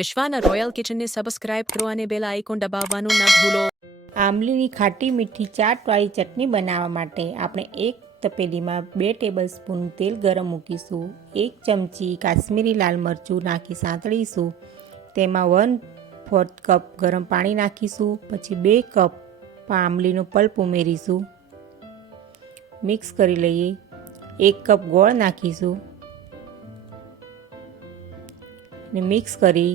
વિશ્વાના royal કિચનને subscribe કરો અને bell icon દબાવવાનું ન ભૂલો. આંબલીની ખાટી મીઠી ચાટવાળી ચટણી બનાવવા માટે આપણે એક તપેલીમાં બે ટેબલ સ્પૂન તેલ ગરમ મૂકીશું, એક ચમચી કાશ્મીરી લાલ મરચું નાખી સાંતળીશું, તેમાં વન ફોર્થ કપ ગરમ પાણી નાખીશું, પછી બે કપ આંબલીનો પલ્પ ઉમેરીશું. મિક્સ કરી લઈએ, એક કપ ગોળ નાખીશું. ને મિક્સ કરી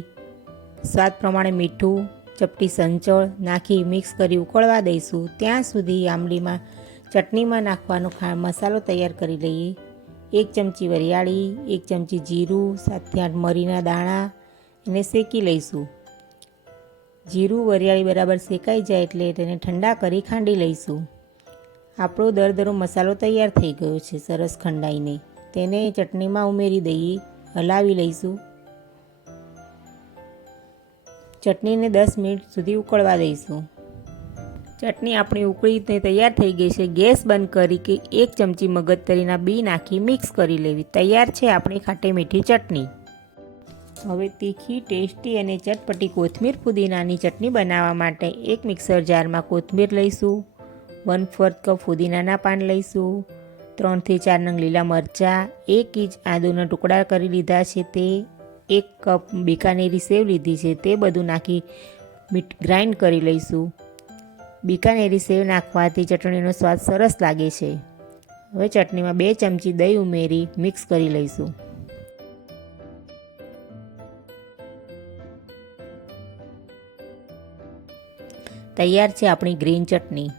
સ્વાદ પ્રમાણે મીઠું, ચપટી સંચળ નાખી મિક્સ કરી ઉકળવા દઈશું. ત્યાં સુધી આંબલીમાં, ચટણીમાં નાખવાનો ખા મસાલો તૈયાર કરી લઈએ. એક ચમચી વરિયાળી, એક ચમચી જીરું સાતથી આઠ મરીના દાણા એને શેકી લઈશું. જીરું વરિયાળી બરાબર શેકાઈ જાય એટલે તેને ઠંડા કરી ખાંડી લઈશું. આપણો દરદરો મસાલો તૈયાર થઈ ગયો છે સરસ ખંડાઈને. તેને ચટણીમાં ઉમેરી દઈએ, હલાવી લઈશું. ચટણીને દસ મિનિટ સુધી ઉકળવા દઈશું. ચટણી આપણી ઉકળીને તૈયાર થઈ ગઈ છે. ગેસ બંધ કરી કે એક ચમચી મગજતરીના બી નાખી મિક્સ કરી લેવી. તૈયાર છે આપણી ખાટી મીઠી ચટણી. હવે તીખી, ટેસ્ટી અને ચટપટી કોથમીર ફુદીનાની ચટણી બનાવવા માટે એક મિક્સર જારમાં કોથમીર લઈશું. વન ફોર્થ કપ ફુદીનાના પાન લઈશું. ત્રણથી ચાર નંગ લીલા મરચાં, એક ઇંચ આદુના ટુકડા કરી લીધા છે તે. એક કપ બીકાનેરી સેવ લીધી છે, તે બધું નાખી મીઠ ગ્રાઇન્ડ કરી લઈશું. બીકાનેરી સેવ નાખવાથી ચટણીનો સ્વાદ સરસ લાગે છે. હવે ચટણીમાં બે ચમચી દહીં ઉમેરી મિક્સ કરી લઈશું. તૈયાર છે આપણી ગ્રીન ચટણી.